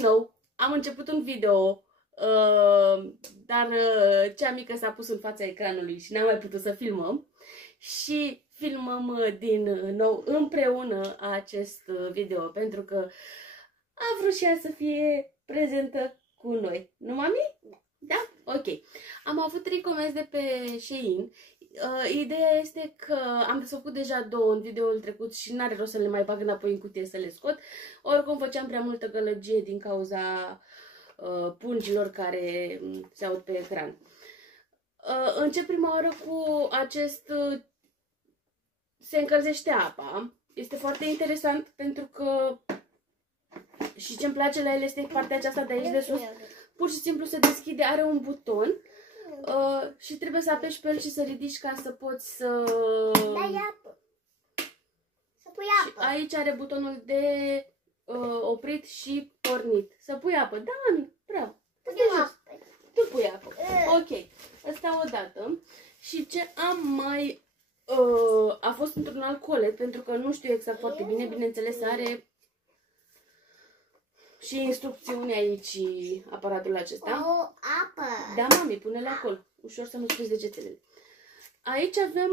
nou, am început un video, dar cea mică s-a pus în fața ecranului și n-am mai putut să filmăm. Și filmăm din nou împreună acest video, pentru că a vrut și ea să fie prezentă cu noi. Nu, mami? Da? Ok. Am avut 3 comenzi de pe Shein. Ideea este că am desfăcut deja 2 în videoul trecut și n-are rost să le mai bag înapoi în cutie să le scot. Oricum făceam prea multă gălăgie din cauza pungilor care se aud pe ecran. Încep prima oară cu acest se încălzește apa. Este foarte interesant pentru că și ce-mi place la el este partea aceasta de aici de sus. Pur și simplu se deschide, are un buton și trebuie să apeși pe el și să ridici ca să poți să... Dai apă. Să pui apă. Și aici are butonul de oprit și pornit. Să pui apă. Da, mami, bravo. Tu pui apă. Ok. Asta odată. Și ce am mai... a fost într-un alt colet, pentru că nu știu exact foarte bine. Bineînțeles, are și instrucțiuni aici aparatul acesta. O apă. Da, mami, pune-le acolo. Ușor să nu strici degetele. Aici avem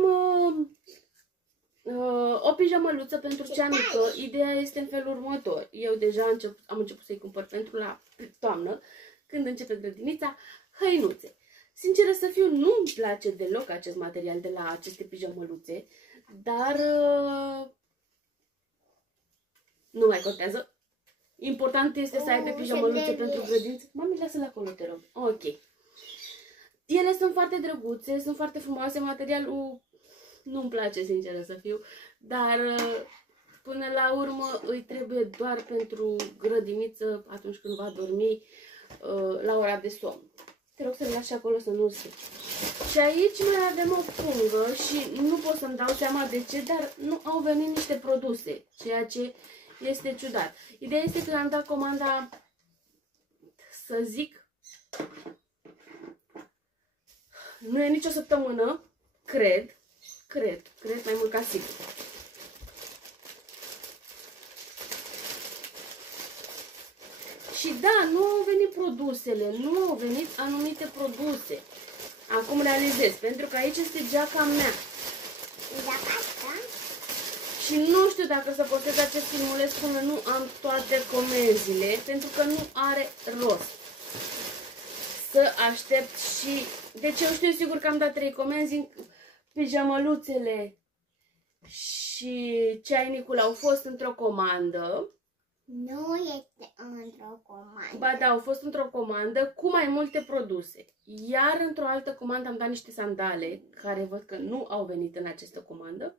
o pijamăluță pentru cea mică. Ideea este în felul următor. Eu deja am început să-i cumpăr pentru la toamnă, când începe grădinița, hăinuțe. Sinceră să fiu, nu-mi place deloc acest material de la aceste pijamăluțe, dar nu mai contează. Important este să ai pe pijamăluțe pentru grădință. Mami, lasă-l acolo, te rog. Ok. Ele sunt foarte drăguțe, sunt foarte frumoase. Materialul nu-mi place, sinceră să fiu, dar până la urmă îi trebuie doar pentru grădiniță atunci când va dormi la ora de somn. Te rog să-l lași acolo să nu strici. Și aici mai avem o pungă și nu pot să-mi dau seama de ce, dar nu au venit niște produse, ceea ce este ciudat. Ideea este că am dat comanda, să zic, nu e nicio săptămână, cred mai mult ca sigur. Și da, nu au venit produsele, nu au venit anumite produse. Acum realizez, pentru că aici este geaca mea. Geaca asta? Și nu știu dacă să postez acest filmuleț până nu am toate comenzile, pentru că nu are rost să aștept. Și deci eu știu sigur că am dat 3 comenzi. Pijamăluțele și ceainicul au fost într-o comandă. Nu este într-o comandă. Ba da, au fost într-o comandă cu mai multe produse. Iar într-o altă comandă am dat niște sandale, care văd că nu au venit în această comandă.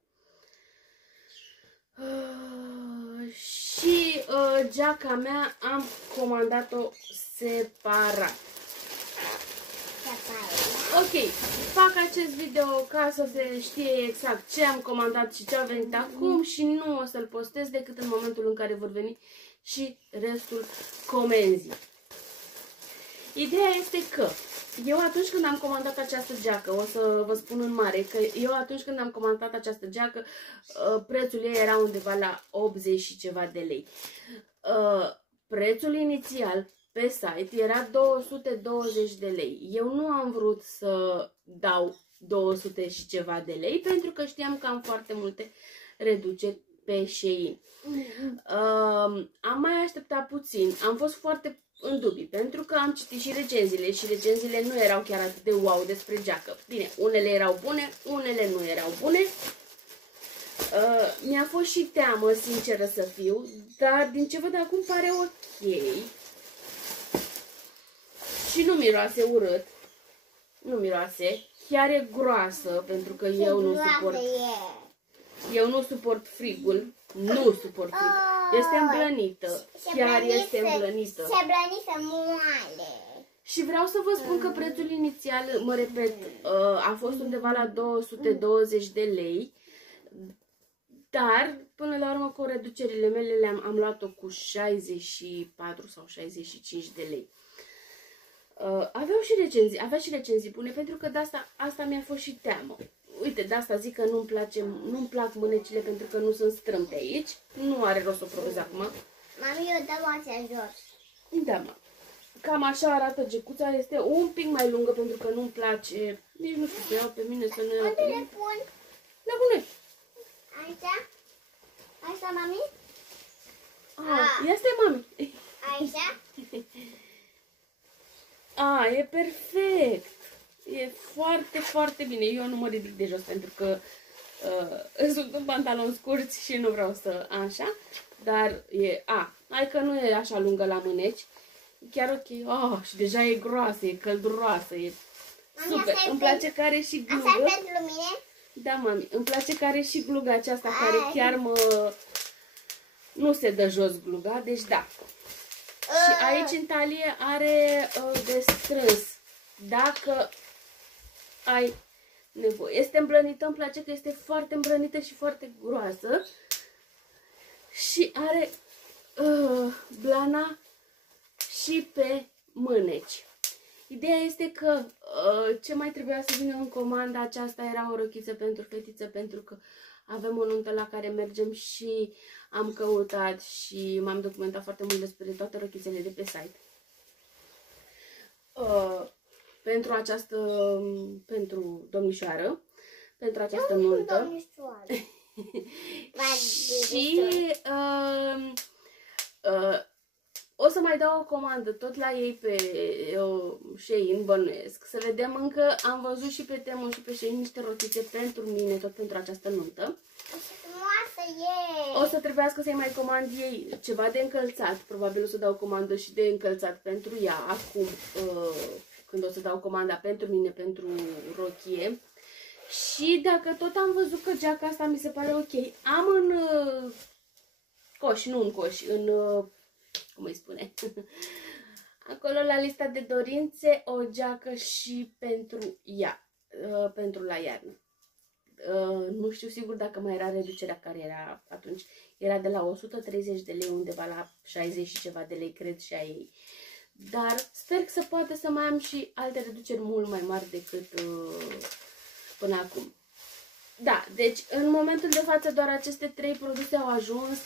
Și geaca mea am comandat-o separat. Ok, fac acest video ca să se știe exact ce am comandat și ce a venit acum și nu o să-l postez decât în momentul în care vor veni și restul comenzii. Ideea este că eu atunci când am comandat această geacă, o să vă spun în mare, că eu atunci când am comandat această geacă, prețul ei era undeva la 80 și ceva de lei. Prețul inițial pe site era 220 de lei. Eu nu am vrut să dau 200 și ceva de lei pentru că știam că am foarte multe reduceri pe Shein. Am mai așteptat puțin. Am fost foarte în dubii pentru că am citit și recenziile și recenziile nu erau chiar atât de wow despre geacă. Bine, unele erau bune, unele nu erau bune. Mi-a fost și teamă, sinceră să fiu, dar din ce văd acum pare ok. Și nu miroase urât. Nu miroase. Chiar e groasă, pentru că eu nu suport frigul. Nu suport frig. Este îmblănită. Chiar este îmblănită. Se blănită moale. Și vreau să vă spun că prețul inițial, mă repet, a fost undeva la 220 de lei. Dar, până la urmă, cu reducerile mele am luat-o cu 64 sau 65 de lei. Avea și recenzii bune, pentru că de asta mi-a fost și teamă. Uite, de asta zic că nu-mi plac mânecile pentru că nu sunt strâmte aici. Nu are rost să o provez acum. Mami, eu dau astea jos. Da, mă. Cam așa arată gecuța, este un pic mai lungă pentru că nu-mi place, nici nu știu să iau pe mine, să nu iau pe Unde le mine. pun? Da, bune. Aici? Aici, mami? Ia stai, mami. Aici? E perfect. E foarte, foarte bine. Eu nu mă ridic de jos pentru că sunt în pantaloni scurți și nu vreau să așa. Dar hai că nu e așa lungă la mâneci. Chiar ok. Și deja e groasă, e călduroasă, e super. Îmi place că are și glugă. Asta e pentru mine? Da, mami. Îmi place că are și gluga aceasta care chiar nu se dă jos gluga, deci da. Și aici în talie are de strâns. Dacă ai nevoie. Este îmblănită, îmi place că este foarte îmblănită și foarte groasă. Și are blana și pe mâneci. Ideea este că ce mai trebuia să vină în comanda aceasta era o rochiță pentru fetiță, pentru că avem o nuntă la care mergem și am căutat și m-am documentat foarte mult despre toate rochițele de pe site. Pentru domnișoară, pentru această nuntă. Și o să mai dau o comandă tot la ei pe Shein, bănuiesc. Să vedem, încă am văzut și pe Temu și pe Shein niște rochițe pentru mine, tot pentru această nuntă. O să trebuiască să-i mai comand ei ceva de încălțat. Probabil o să dau comandă și de încălțat pentru ea acum, când o să dau comanda pentru mine, pentru rochie. Și dacă tot am văzut că geaca asta mi se pare ok, am în coș, nu în coș, în, cum îi spune, acolo la lista de dorințe, o geacă și pentru ea, pentru la iarnă. Nu știu sigur dacă mai era reducerea care era atunci. Era de la 130 de lei undeva la 60 și ceva de lei, cred, și a ei. Dar sper că să poată să mai am și alte reduceri mult mai mari decât până acum. Da, deci în momentul de față doar aceste 3 produse au ajuns.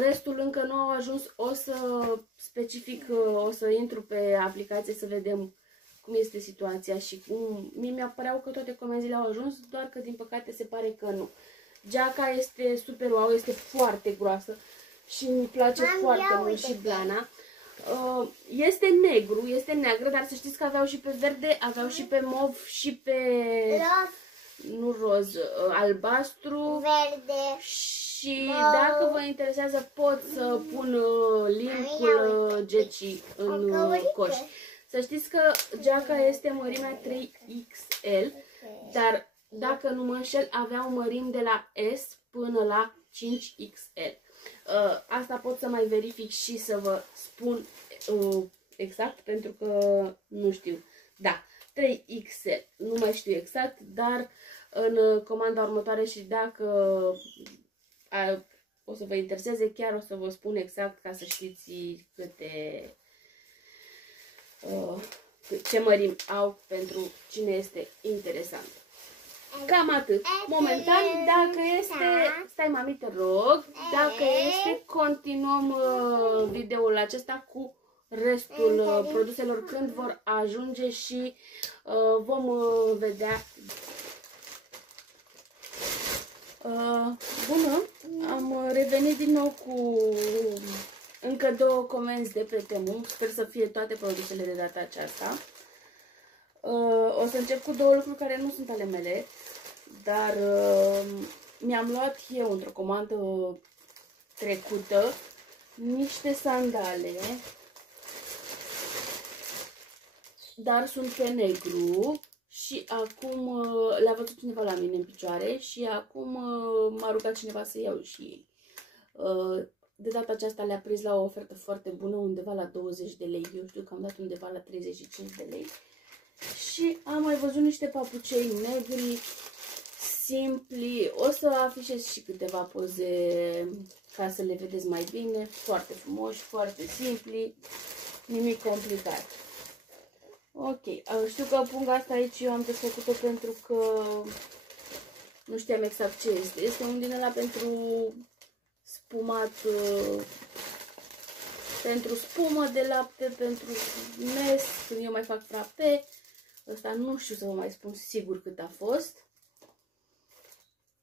Restul încă nu au ajuns. O să specific, o să intru pe aplicație să vedem cum este situația și cum. Mie mi-a păreau că toate comenzile au ajuns, doar că din păcate se pare că nu. Geaca este super wow, este foarte groasă și îmi place foarte mult și blana. Este negru, este neagră, dar să știți că aveau și pe verde, aveau și pe mov și pe nu roz, albastru, verde. Și dacă vă interesează pot să pun linkul Geci în coș. Să știți că geaca este mărimea 3XL, dar dacă nu mă înșel aveau mărimi de la S până la 5XL. Asta pot să mai verific și să vă spun exact, pentru că nu știu. Da, 3XL, nu mai știu exact, dar în comanda următoare și dacă o să vă intereseze, chiar o să vă spun exact ca să știți ce mărimi au pentru cine este interesant. Cam atât. Momentan, dacă este... Stai, mami, te rog. Dacă este, continuăm videoul acesta cu restul produselor când vor ajunge și vom vedea. Bună! Am revenit din nou cu încă 2 comenzi de pe Temu. Sper să fie toate produsele de data aceasta. O să încep cu 2 lucruri care nu sunt ale mele, dar mi-am luat eu într-o comandă trecută niște sandale, dar sunt pe negru și acum le-a văzut cineva la mine în picioare și acum m-a rugat cineva să iau și ei. De data aceasta le-a prins la o ofertă foarte bună, undeva la 20 de lei. Eu știu că am dat undeva la 35 de lei. Și am mai văzut niște papucei negri, simpli. O să afișez și câteva poze ca să le vedeți mai bine. Foarte frumoși, foarte simpli, nimic complicat. Ok, știu că punga asta aici eu am desfăcut-o pentru că nu știam exact ce este. Este un din ăla pentru spumat pentru spumă de lapte, pentru mes, când eu mai fac frape. Ăsta nu știu să vă mai spun sigur cât a fost.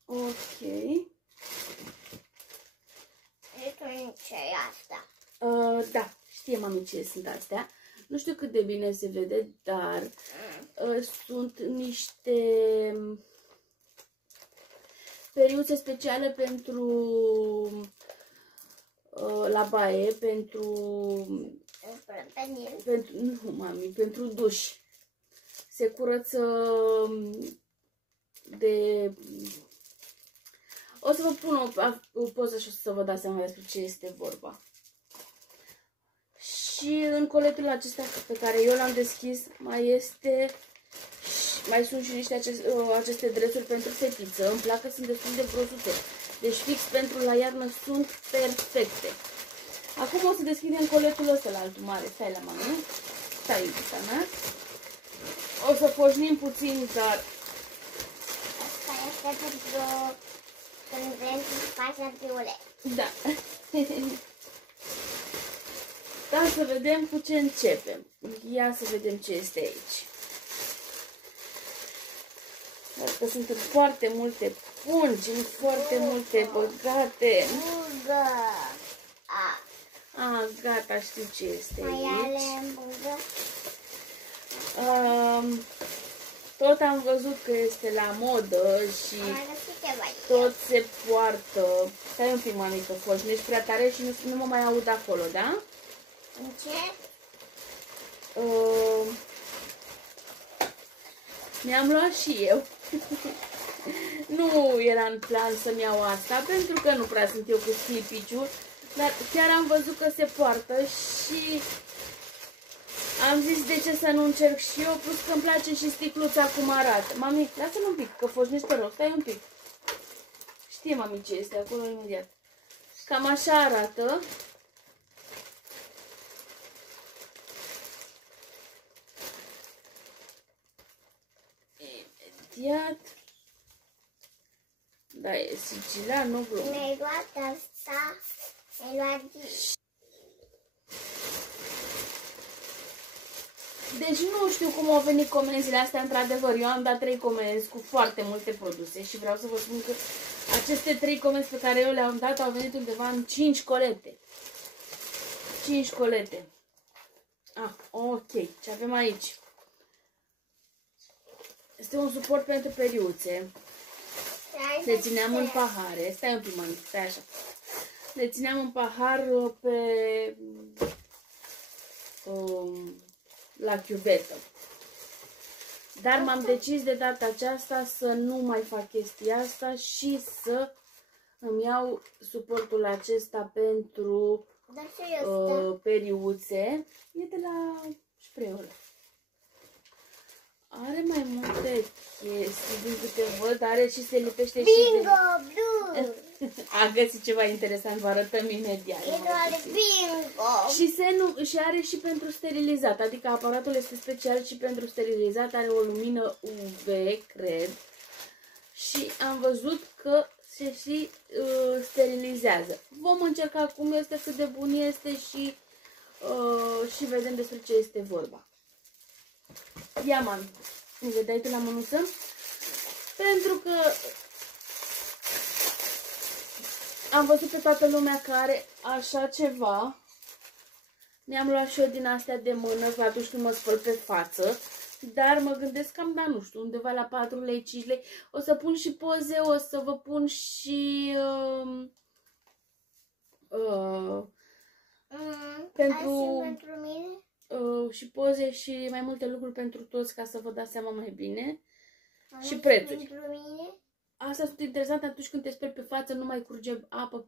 Ok. Ce e asta? Da, știe mami ce sunt astea. Nu știu cât de bine se vede, dar sunt niște periuțe speciale pentru la baie, pentru nu, mami, pentru duș. Se curăță de... O să vă pun o poză și o să vă dați seama despre ce este vorba. Și în coletul acesta pe care eu l-am deschis mai sunt și niște aceste dresuri pentru fetiță. Îmi plac că sunt destul de brosute. Deci fix pentru la iarnă sunt perfecte. Acum o să deschidem coletul ăsta la altul mare. Stai la mână. Stai, iubita mea. O să foșnim puțin, dar... Asta este pentru când vrem să facem fiule. Da. Da, să vedem cu ce începem. Ia să vedem ce este aici. Că sunt foarte multe pungi, foarte multe băgate. Gata, știu ce este aici. Tot am văzut că este la modă și tot se poartă. Stai un pic, mamică, foși, nu ești prea tare și nu mă mai aud acolo, da? În ce? Mi-am luat și eu. Nu era în plan să-mi iau asta, pentru că nu prea sunt eu cu sclipiciul, dar chiar am văzut că se poartă și am zis de ce să nu încerc și eu, plus că îmi place și sticluța cum arată. Mami, lasă-l un pic, că foșnești pe rost, stai un pic. Știe mami ce este acolo imediat. Cam așa arată. Imediat. Da, e sigilat, nu glumă. Mi-ai luat asta, mi-ai luat... Deci nu știu cum au venit comenzile astea, într-adevăr. Eu am dat 3 comenzi cu foarte multe produse și vreau să vă spun că aceste 3 comenzi pe care eu le-am dat au venit undeva în 5 colete. 5 colete. Ok. Ce avem aici? Este un suport pentru periuțe. Le țineam în pahare. Stai un pic, mami, stai așa. Le țineam în pahar pe... la chiuvetă. Dar m-am decis de data aceasta să nu mai fac chestia asta și să îmi iau suportul acesta pentru periuțe. E de la Spray-ul. Are mai multe chestii din câte văd, are și se lipește Bingo, blue! A găsit ceva interesant, vă arătăm imediat. E doar bingo! Și are și pentru sterilizat, adică aparatul este special și pentru sterilizat, are o lumină UV, cred. Și am văzut că se și sterilizează. Vom încerca cum este, cât de bun este și vedem despre ce este vorba. Ia, mami, îmi vedeai tu la mânuță? Pentru că am văzut pe toată lumea că are așa ceva. Mi-am luat și eu din astea de mână atunci când mă spăl pe față. Dar mă gândesc cam, da, nu știu, undeva la 4 lei, 5 lei. O să pun și poze, o să vă pun și pentru mine? Și poze și mai multe lucruri pentru toți ca să vă dați seama mai bine. Și prețuri. Pentru mine? Asta sunt interesant atunci când te speli pe față, nu mai curge apă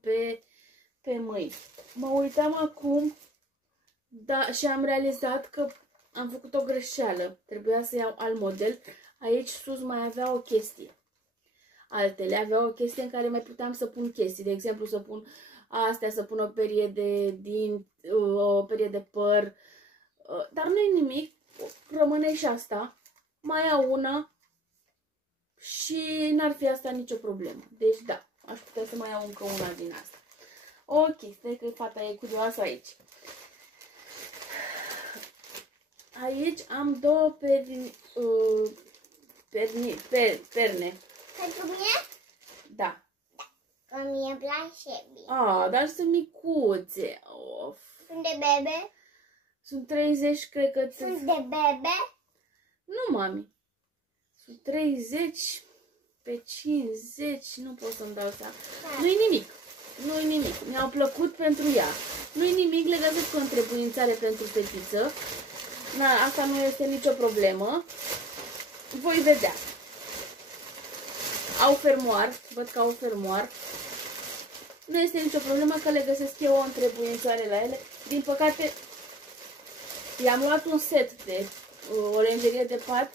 pe mâini. Mă uitam acum și am realizat că am făcut o greșeală. Trebuia să iau alt model. Aici sus mai avea o chestie. Altele aveau o chestie în care mai puteam să pun chestii. De exemplu, să pun astea, să pun o perie de dinți, o perie de păr. Dar nu e nimic. Rămâne și asta. Mai au una. Și n-ar fi asta nicio problemă. Deci da, aș putea să mai iau încă una din asta. Ok, stai că fata e curioasă aici. Aici am două perne. Pentru mine? Da. Că mie place bine. Dar sunt micuțe. Of. Sunt de bebe? Sunt 30, cred că... Sunt de bebe? Nu, mami. Sunt 30 pe 50, nu pot să-mi dau seama. Da. Nu-i nimic. Nu-i nimic. Mi-au plăcut pentru ea. Nu-i nimic, le găsesc o întrebuințare pentru fetiță. Asta nu este nicio problemă. Voi vedea. Au fermoar. Văd că au fermoar. Nu este nicio problemă că le găsesc eu o întrebuințare la ele. Din păcate, i-am luat un set de o lenjerie de pat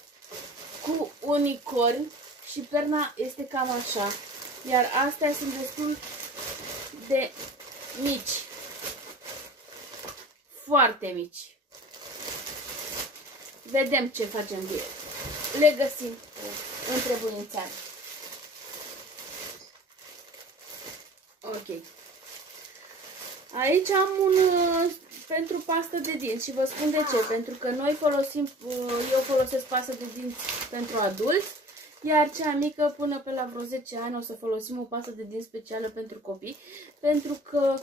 cu unicorn și perna este cam așa. Iar astea sunt destul de mici. Foarte mici. Vedem ce facem cu ele. Le găsim între buinițare. Ok. Aici am un pentru pastă de dinți și vă spun de ce. Pentru că noi folosim, eu folosesc pastă de dinți pentru adulți, iar cea mică până pe la vreo 10 ani o să folosim o pastă de dinți specială pentru copii, pentru că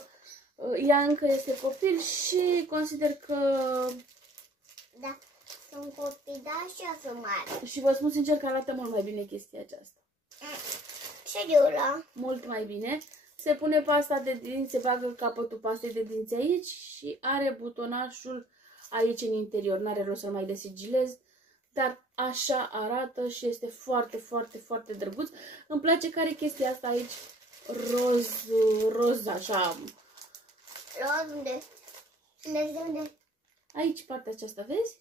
ea încă este copil și consider că... Da, sunt copii, da, și eu sunt mare. Și vă spun sincer că arată mult mai bine chestia aceasta. Serios? Mult mai bine. Se pune pasta de dinți, se bagă capătul pastei de dinți aici și are butonașul aici în interior. N-are rost să-l mai desigilez, dar așa arată și este foarte, foarte, foarte drăguț. Îmi place că are chestia asta aici roz, așa. Roz unde? Unde? Aici, partea aceasta, vezi?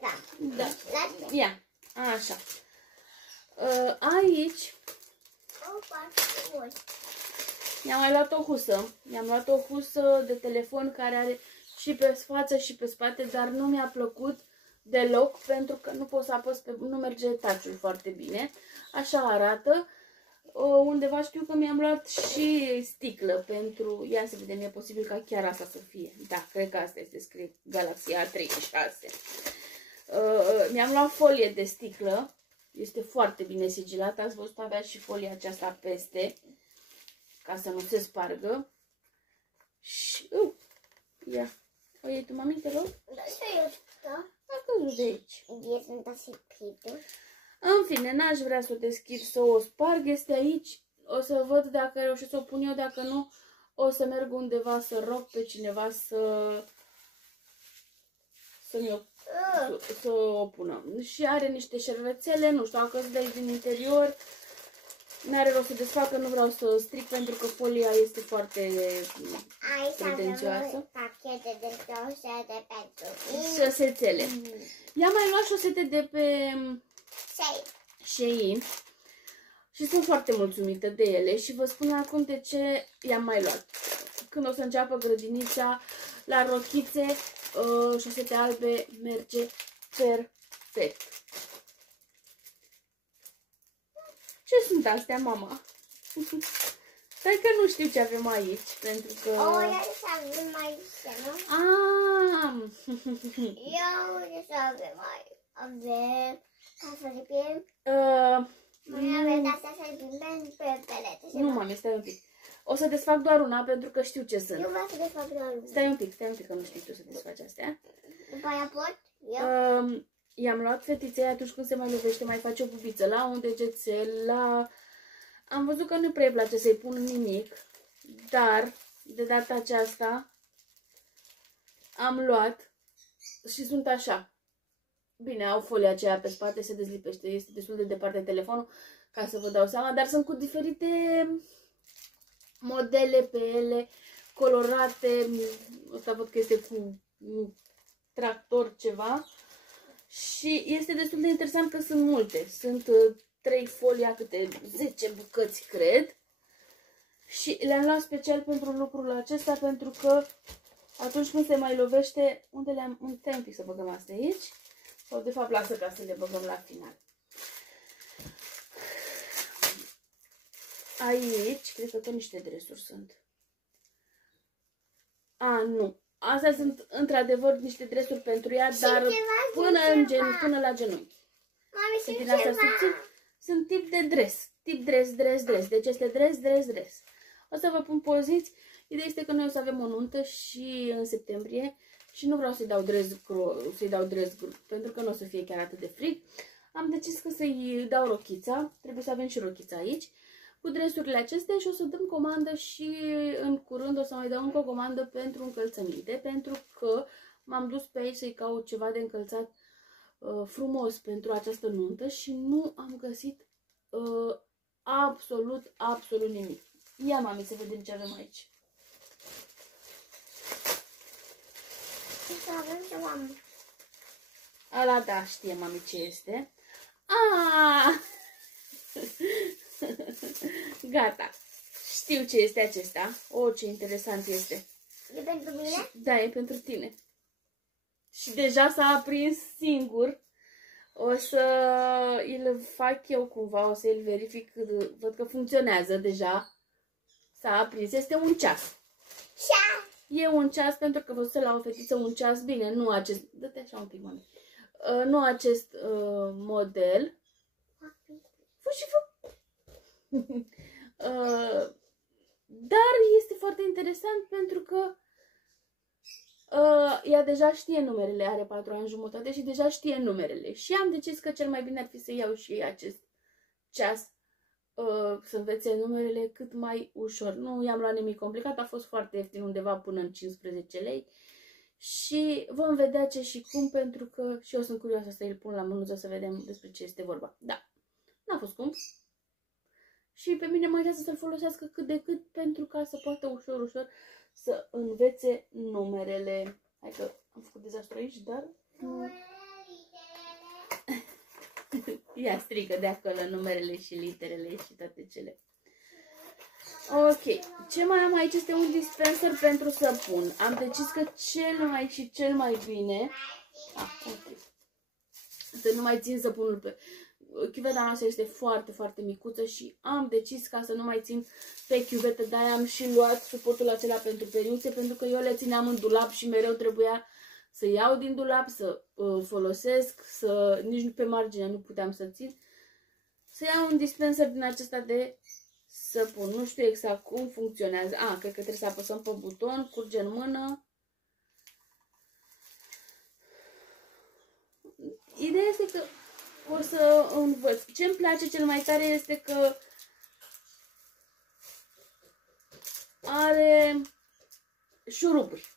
Da. Da. Ia, așa. Aici mi-am mai luat o husă. Mi-am luat o husă de telefon care are și pe față și pe spate, dar nu mi-a plăcut deloc pentru că nu pot să apăs pe... nu merge touch-ul foarte bine. Așa arată. Undeva știu că mi-am luat și sticlă pentru... Ia să vedem, e posibil ca chiar asta să fie. Da, cred că asta este, scrie Galaxy A36. Mi-am luat folie de sticlă. Este foarte bine sigilată. Ați văzut, avea și folia aceasta peste, ca să nu se spargă. Și... ia. O iei tu, mami, te rog? Da, serios, da? A căzut de aici. E sunt asipite. În fine, n-aș vrea să o deschid, să o sparg. Este aici. O să văd dacă reușesc să o pun eu. Dacă nu, o să merg undeva să rog pe cineva să o pună. Și are niște șervețele, nu știu, au căzut de aici din interior. N-are rost să desfacă, nu vreau să stric pentru că folia este foarte pretențioasă. Pachete de șosete pentru șosețele. I-am mai luat șosete de pe Shein și sunt foarte mulțumită de ele și vă spun acum de ce i-am mai luat. Când o să înceapă grădinița, la rochițe, șosete albe merge perfect. Ce sunt astea, mama? Stai că nu știu ce avem aici, pentru că... iar să avem aici, nu? Iar să avem aici. Avem casă de piem. Mai avem astea să pim pe pelete. Nu, mami, stai un pic. O să desfac doar una pentru că știu ce sunt. Eu vreau să desfac doar una. Stai un pic că nu știu tu să desfaci astea. După aia pot? I-am luat fetiței atunci când se mai lovește, mai face o bubiță la un degețel, la... Am văzut că nu prea îi place să-i pun nimic, dar de data aceasta am luat și sunt așa. Bine, au folia aceea pe spate, se dezlipește, este destul de departe telefonul ca să vă dau seama, dar sunt cu diferite modele pe ele, colorate. Asta văd că este cu tractor ceva. Și este destul de interesant că sunt multe. Sunt 3 folii, câte 10 bucăți, cred. Și le-am luat special pentru lucrul acesta, pentru că atunci când se mai lovește, unde le-am... Stai un pic să băgăm astea aici. Sau de fapt lasă ca să le băgăm la final. Aici, cred că tot niște dresuri sunt. Nu. astea sunt într-adevăr niște dresuri pentru ea, dar până la genunchi. Mami, Sunt din astea subțiri, sunt tip de dres. Tip dres. Deci este dres. O să vă pun poziți. Ideea este că noi o să avem o nuntă și în septembrie și nu vreau să-i dau dres, pentru că nu o să fie chiar atât de frig. Am decis că să-i dau rochița, trebuie să avem și rochița aici, cu dresurile acestea și o să dăm comandă și în curând o să mai dau încă o comandă pentru încălțăminte, pentru că m-am dus pe aici să-i caut ceva de încălțat frumos pentru această nuntă și nu am găsit absolut nimic. Ia, mami, să vedem ce avem aici. Să avem ceva. Ala, da, știe mami ce este. Gata. Știu ce este acesta. Ce interesant este. E pentru mine? Da, e pentru tine. Și deja s-a aprins singur. O să îl fac eu cumva, o să îl verific, văd că funcționează deja. S-a aprins. Este un ceas. E un ceas pentru că văzuse la o fetiță un ceas, bine, nu acest, dă-te așa un pic, mami. Nu acest model. Fă și fă. Dar este foarte interesant pentru că ea deja știe numerele, are 4 ani jumătate și deja știe numerele. Și am decis că cel mai bine ar fi să iau și acest ceas să învețe numerele cât mai ușor. Nu i-am luat nimic complicat, a fost foarte ieftin, undeva până în 15 lei. Și vom vedea ce și cum, pentru că și eu sunt curioasă să îl pun la mânuță să vedem despre ce este vorba. Da, n-a fost scump. Și pe mine mă interesează să-l folosească cât de cât, pentru ca să poată ușor să învețe numerele. Hai că am făcut dezastru aici, dar... Ia strigă de acolo numerele și literele și toate cele. Ok, ce mai am aici este un dispenser pentru săpun. Am decis că cel mai bine... ok. Să nu mai țin săpunul pe... Chiuveta noastră este foarte micuță și am decis ca să nu mai țin pe chiuvetă, de-aia am și luat suportul acela pentru periuțe, pentru că eu le țineam în dulap și mereu trebuia să iau din dulap, să folosesc, nici pe margine nu puteam să țin. Să iau un dispenser din acesta de săpun. Nu știu exact cum funcționează. Cred că trebuie să apăsăm pe buton, curge în mână. Ideea este că o să învăț. Ce îmi place cel mai tare este că are șuruburi.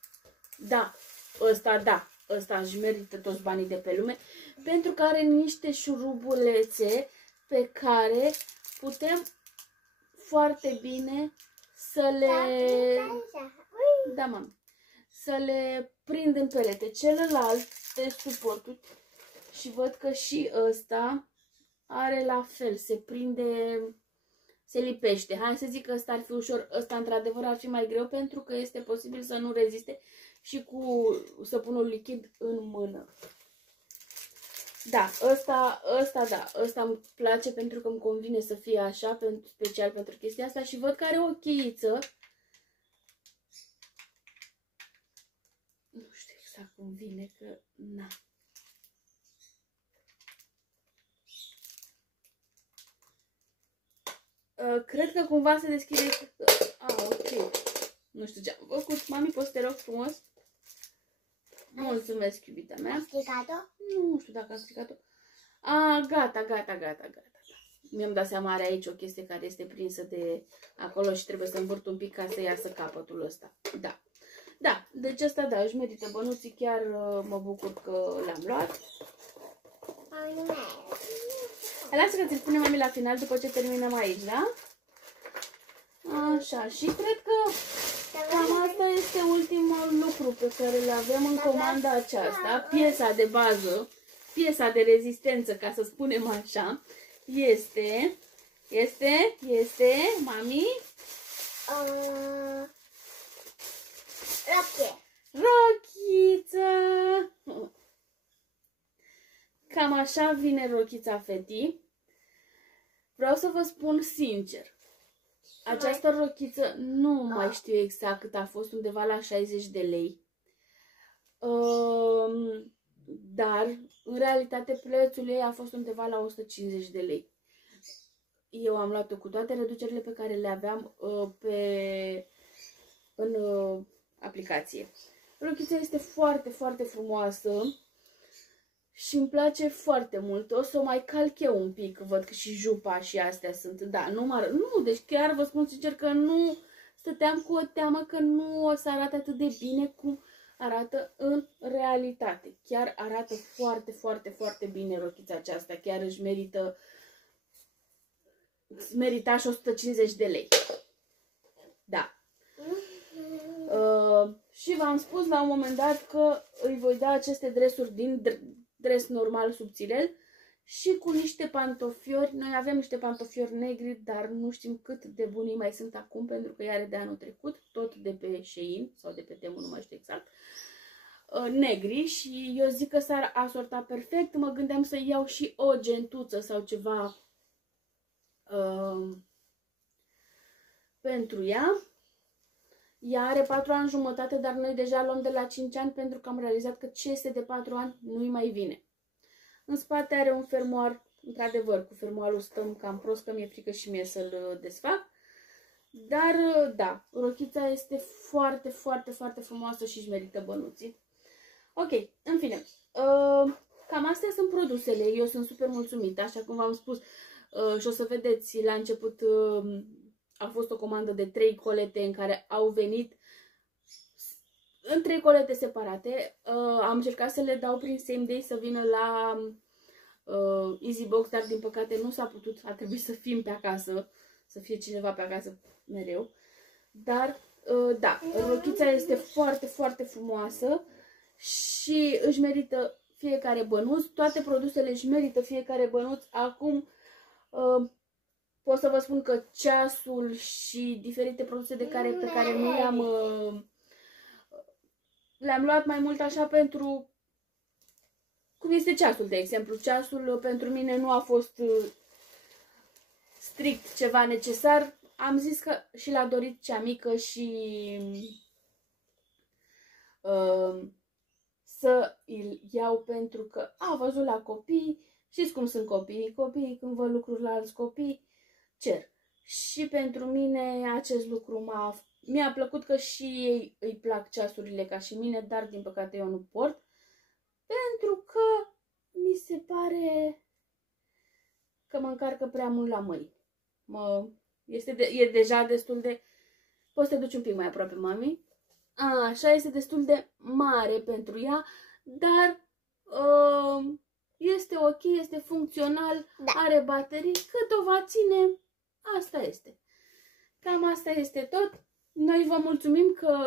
Ăsta își merită toți banii de pe lume, pentru că are niște șurubulețe pe care putem foarte bine să le... Da, mami. Să le prind în perete. Celălalt de suportul. Și văd că și ăsta are la fel, se prinde, se lipește. Hai să zic că ăsta ar fi ușor, ăsta într-adevăr ar fi mai greu, pentru că este posibil să nu reziste și cu săpunul lichid în mână. Da, ăsta îmi place pentru că îmi convine să fie așa, special pentru chestia asta, și văd că are o cheiță. Nu știu exact cum vine, că na. Cred că cumva se deschide... ok. Nu știu ce am făcut. Mami, poți să te rog frumos? Mulțumesc, iubita mea. Ai stricat-o? Nu știu dacă am stricat-o. Gata. Mi-am dat seama, are aici o chestie care este prinsă de acolo și trebuie să învârt un pic ca să iasă capătul ăsta. Da, deci ăsta, da, își merită bănuții. Chiar mă bucur că l-am luat. Lasă că ți-l punem, mami, la final, după ce terminăm aici, da? Așa, și cred că cam asta este ultimul lucru pe care îl avem în comanda aceasta. Piesa de bază, piesa de rezistență, ca să spunem așa, este, mami? Rochiță! Cam așa vine rochița fetii. Vreau să vă spun sincer, această rochiță nu mai știu exact cât a fost, undeva la 60 de lei. Dar, în realitate, prețul ei a fost undeva la 150 de lei. Eu am luat-o cu toate reducerile pe care le aveam în aplicație. Rochița este foarte, foarte frumoasă și îmi place foarte mult. O să o mai calc eu un pic, văd că și jupa și astea sunt. Da, nu, deci chiar vă spun sincer că nu stăteam cu o teamă că nu o să arate atât de bine cum arată în realitate. Chiar arată foarte, foarte, foarte bine rochița aceasta. Chiar își merita și 150 de lei. Da. Și v-am spus la un moment dat că îi voi da aceste dresuri din dres normal subțirel și cu niște pantofiori. Noi avem niște pantofiori negri, dar nu știm cât de buni mai sunt acum, pentru că ea are de anul trecut, tot de pe Shein sau de pe Temu, nu mai știu exact, negri, și eu zic că s-ar asorta perfect. Mă gândeam să iau și o gentuță sau ceva pentru ea. Ea are 4 ani jumătate, dar noi deja luăm de la 5 ani pentru că am realizat că ce este de 4 ani nu-i mai vine. În spate are un fermoar, într-adevăr, cu fermoarul stăm cam prost, că mi-e frică și mie să-l desfac. Dar, da, rochița este foarte, foarte, foarte frumoasă și își merită bănuții. Ok, în fine, cam astea sunt produsele. Eu sunt super mulțumită, așa cum v-am spus. Și o să vedeți, la început a fost o comandă de 3 colete în care au venit în 3 colete separate. Am încercat să le dau prin same day să vină la Easybox, dar din păcate nu s-a putut. A trebuit să fim pe acasă, să fie cineva pe acasă mereu. Dar, da, rochița este foarte, foarte frumoasă și își merită fiecare bănuț. Toate produsele își merită fiecare bănuț. Acum pot să vă spun că ceasul și diferite produse pe care nu le-am luat mai mult așa pentru... Cum este ceasul, de exemplu. Ceasul pentru mine nu a fost strict ceva necesar. Am zis că și l-a dorit cea mică și să îl iau pentru că a văzut la copii. Știți cum sunt copiii. Copiii, când văd lucruri la alți copii, cer. Și pentru mine acest lucru mi-a plăcut, că și ei îi plac ceasurile ca și mine, dar din păcate eu nu port. Pentru că mi se pare că mă încarcă prea mult la mâini. E deja destul de... Poți să te duci un pic mai aproape, mami? Așa, este destul de mare pentru ea, dar este ok, este funcțional, da. Are baterii, cât o va ține, asta este. Cam asta este tot. Noi vă mulțumim că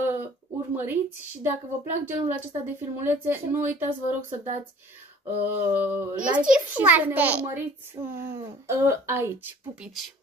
urmăriți și dacă vă plac genul acesta de filmulețe, nu uitați, vă rog, să dați like și să ne urmăriți aici. Pupici!